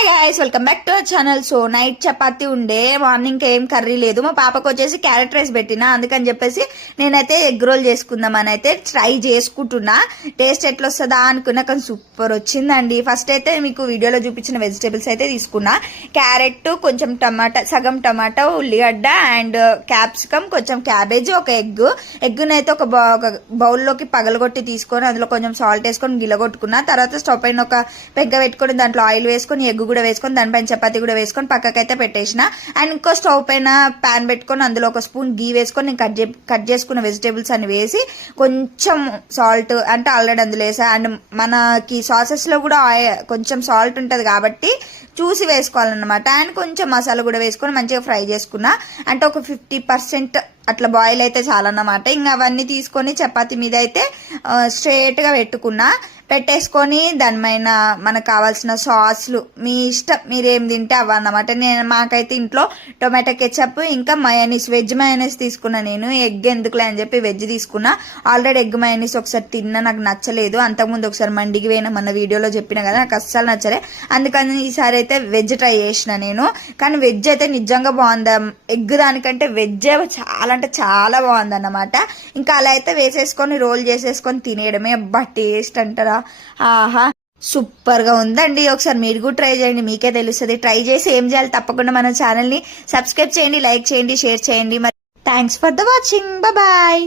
Hi guys, welcome back to our channel. So night chapati ఉండే, morning ఏం curry లేదు. మా పాపకు వచ్చేసి క్యారెట్ రైస్ పెట్టినా, అందుకని చెప్పేసి నేనైతే ఎగ్ రోల్ చేసుకుందామని అయితే ట్రై చేసుకుంటున్నా. టేస్ట్ ఎట్లా వస్తుందా అనుకున్నా, కానీ సూపర్ వచ్చిందండి. ఫస్ట్ అయితే మీకు వీడియోలో చూపించిన వెజిటేబుల్స్ అయితే తీసుకున్నా. క్యారెట్, కొంచెం టమాటా, సగం టమాటా, ఉల్లిగడ్డ అండ్ క్యాప్సికమ్, కొంచెం క్యాబేజ్, ఒక ఎగ్గునైతే ఒక బౌల్లోకి పగలగొట్టి తీసుకొని అందులో కొంచెం సాల్ట్ వేసుకొని గిలగొట్టుకున్నా. తర్వాత స్టవ్ పైన ఒక పెగ్గ పెట్టుకొని దాంట్లో ఆయిల్ వేసుకొని ఎగ్ కూడా వేసుకొని దానిపైన చపాతీ కూడా వేసుకొని పక్కకైతే పెట్టేసిన. అండ్ ఇంకో స్టవ్ పైన ప్యాన్ పెట్టుకొని అందులో ఒక స్పూన్ గీ వేసుకొని నేను కట్ చేసుకున్న వెజిటేబుల్స్ అని వేసి కొంచెం సాల్ట్ అంటే ఆల్రెడీ అందులో వేసా. అండ్ మనకి సాసెస్ లో కూడా కొంచెం సాల్ట్ ఉంటుంది కాబట్టి చూసి వేసుకోవాలన్నమాట. అండ్ కొంచెం మసాలా కూడా వేసుకొని మంచిగా ఫ్రై చేసుకున్నా. అంటే ఒక 50% అట్లా బాయిల్ అయితే చాలన్నమాట. ఇంకా అవన్నీ తీసుకొని చపాతీ మీద అయితే స్ట్రేట్గా పెట్టేసుకొని దానిపైన మనకు కావాల్సిన సాస్లు మీ ఇష్టం, మీరేం తింటే అవన్నమాట. మాకైతే ఇంట్లో టొమాటో కెచప్ ఇంకా మయోనీస్, వెజ్ మయోనీస్ తీసుకున్నా. నేను ఎగ్ ఎందుకులే అని చెప్పి వెజ్ తీసుకున్నా. ఆల్రెడీ ఎగ్ మయోనీస్ ఒకసారి తిన్నా, నాకు నచ్చలేదు. అంతకుముందు ఒకసారి మండికి పోయినా, మన వీడియోలో చెప్పిన కదా, నాకు అస్సలు నచ్చలే. అందుకని ఈసారి అయితే వెజ్ ట్రై చేసిన నేను. కానీ వెజ్ అయితే నిజంగా బాగుంది. ఎగ్ దానికంటే వెజ్ చాలా అంటే చాలా బాగుంది అన్నమాట. ఇంకా అలా అయితే వేసేసుకొని రోల్ చేసేసుకొని తినేయడమే. అబ్బా టేస్ట్ అంటారా, ఆహా సూపర్ గా ఉందండి. ఒకసారి మీరు కూడా ట్రై చేయండి, మీకే తెలుస్తుంది. ట్రై చేసి ఏం చేయాలి, తప్పకుండా మన ఛానల్ ని సబ్స్క్రైబ్ చేయండి, లైక్ చేయండి, షేర్ చేయండి. మరి thanks for the watching, bye.